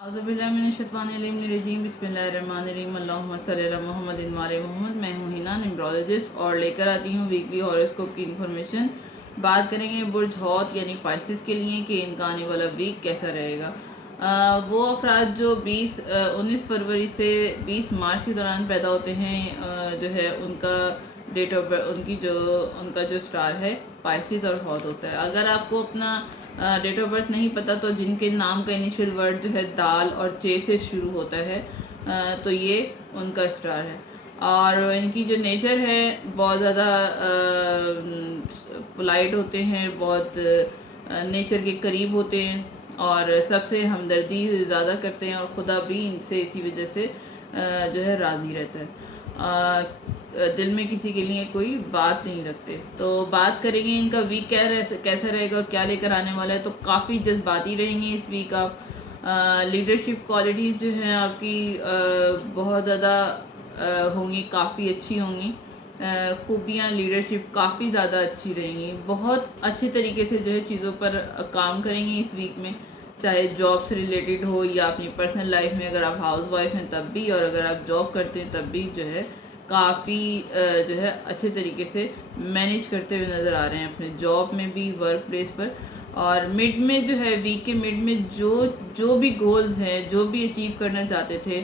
औज़ुबिल्लाहिमिनश्शैतानिर्रजीम बिस्मिल्लाहिर्रहमानिर्रहीम अल्लाहुम्मा सल्लि अला मुहम्मदिन व आले मोहम्मद। मैं हूँ हिना, न्यूमरोलॉजिस्ट, और लेकर आती हूँ वीकली हॉरोस्कोप की इन्फॉर्मेशन। बात करेंगे बुर्ज हौत यानी पाइसिस के लिए कि इनका आने वाला वीक कैसा रहेगा। वो अफराद जो 19 फरवरी से 20 मार्च के दौरान पैदा होते हैं, जो है उनका डेट ऑफ उनका जो स्टार है पाइसिस और हौत होता है। अगर आपको अपना डेट ऑफ बर्थ नहीं पता तो जिनके नाम का इनिशियल वर्ड जो है दाल और चे से शुरू होता है, तो ये उनका स्टार है। और इनकी जो नेचर है बहुत ज़्यादा पोलाइट होते हैं, बहुत नेचर के करीब होते हैं और सबसे हमदर्दी ज़्यादा करते हैं, और खुदा भी इनसे इसी वजह से जो है राज़ी रहता है। दिल में किसी के लिए कोई बात नहीं रखते। तो बात करेंगे इनका वीक कैसा रहेगा, क्या लेकर आने वाला है। तो काफ़ी जज्बाती रहेंगे इस वीक आप। लीडरशिप क्वालिटीज़ जो हैं आपकी बहुत ज़्यादा होंगी, काफ़ी अच्छी होंगी। खूबियाँ लीडरशिप काफ़ी ज़्यादा अच्छी रहेंगी। बहुत अच्छे तरीके से जो है चीज़ों पर काम करेंगे इस वीक में, चाहे जॉब से रिलेटेड हो या अपनी पर्सनल लाइफ में। अगर आप हाउस वाइफ हैं तब भी, और अगर आप जॉब करते हैं तब भी जो है काफ़ी जो है अच्छे तरीके से मैनेज करते हुए नज़र आ रहे हैं अपने जॉब में भी, वर्क प्लेस पर। और मिड में जो है वीक के मिड में जो भी गोल्स हैं, जो भी अचीव करना चाहते थे,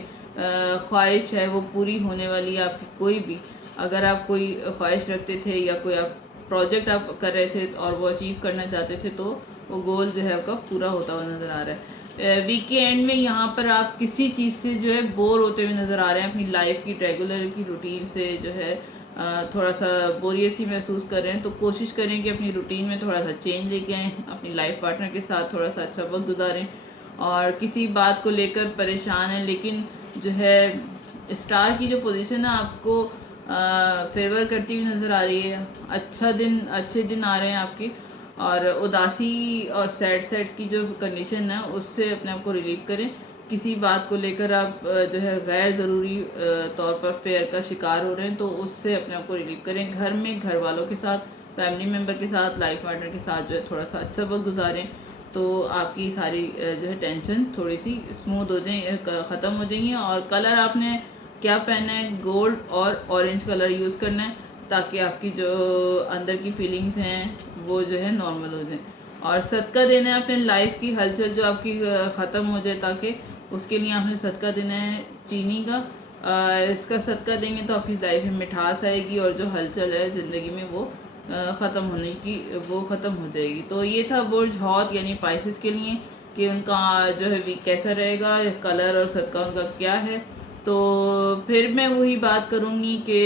ख्वाहिश है वो पूरी होने वाली है आपकी। कोई भी अगर आप कोई ख्वाहिश रखते थे या कोई आप प्रोजेक्ट आप कर रहे थे और वो अचीव करना चाहते थे, तो वो गोल जो है आपका पूरा होता हुआ नज़र आ रहा है। वीक के एंड में यहाँ पर आप किसी चीज़ से जो है बोर होते हुए नज़र आ रहे हैं, अपनी लाइफ की रेगुलर की रूटीन से जो है थोड़ा सा बोरियत सी महसूस कर रहे हैं। तो कोशिश करें कि अपनी रूटीन में थोड़ा सा चेंज लेके आएँ, अपनी लाइफ पार्टनर के साथ थोड़ा सा अच्छा वक्त गुजारें। और किसी बात को लेकर परेशान हैं, लेकिन जो है स्टार की जो पोजीशन है आपको फेवर करती हुई नज़र आ रही है। अच्छे दिन आ रहे हैं आपके, और उदासी और सैड की जो कंडीशन है उससे अपने आप को रिलीव करें। किसी बात को लेकर आप जो है गैर ज़रूरी तौर पर फेयर का शिकार हो रहे हैं, तो उससे अपने आप को रिलीव करें। घर में घर वालों के साथ, फैमिली मेम्बर के साथ, लाइफ पार्टनर के साथ जो है थोड़ा सा अच्छा वक्त गुजारें, तो आपकी सारी जो है टेंशन थोड़ी सी स्मूथ हो जाए, ख़त्म हो जाएंगी। और कलर आपने क्या पहना है, गोल्ड और ऑरेंज कलर यूज़ करना है, ताकि आपकी जो अंदर की फीलिंग्स हैं वो जो है नॉर्मल हो जाए। और सदका देना है अपने लाइफ की हलचल जो आपकी ख़त्म हो जाए, ताकि उसके लिए आपने सदका देना है चीनी का। इसका सदका देंगे तो आपकी लाइफ में मिठास आएगी, और जो हलचल है ज़िंदगी में वो ख़त्म हो जाएगी। तो ये था बुर्ज हौत यानी पाइसिस के लिए कि उनका जो है वीक कैसा रहेगा, कलर और सदका उनका क्या है। तो फिर मैं वही बात करूँगी कि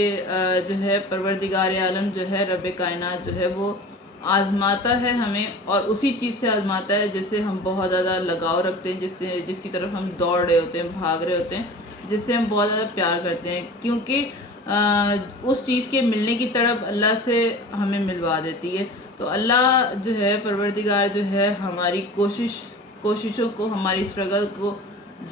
जो है परवरदिगार आलम जो है रब कायनात जो है वो आज़माता है हमें, और उसी चीज़ से आज़माता है जिससे हम बहुत ज़्यादा लगाव रखते हैं, जिसकी तरफ हम दौड़ रहे होते हैं, भाग रहे होते हैं, जिससे हम बहुत ज़्यादा प्यार करते हैं। क्योंकि उस चीज़ के मिलने की तड़प अल्लाह से हमें मिलवा देती है। तो अल्लाह जो है परवरदिगार जो है हमारी कोशिशों को, हमारी स्ट्रगल को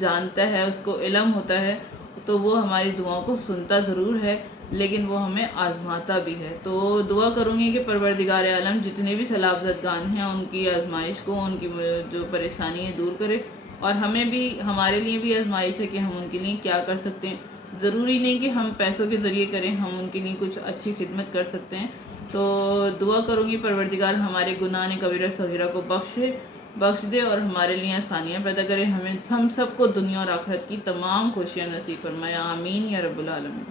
जानता है, उसको इल्म होता है। तो वो हमारी दुआओं को सुनता ज़रूर है, लेकिन वो हमें आज़माता भी है। तो दुआ करूँगी कि परवरदिगार आलम जितने भी सलाबज़दगान हैं उनकी आजमाइश को, उनकी जो परेशानी है दूर करे, और हमें भी, हमारे लिए भी आजमाइश है कि हम उनके लिए क्या कर सकते हैं। ज़रूरी नहीं कि हम पैसों के ज़रिए करें, हम उनके लिए कुछ अच्छी खिदमत कर सकते हैं। तो दुआ करूँगी परवरदिगार हमारे गुनाह कबीरा सगीरा को बख्श दे और हमारे लिए आसानियाँ पैदा करे। हम सबको दुनिया और आखिरत की तमाम खुशियाँ नसीब फरमाए। आमीन या रब्बुल आलमीन।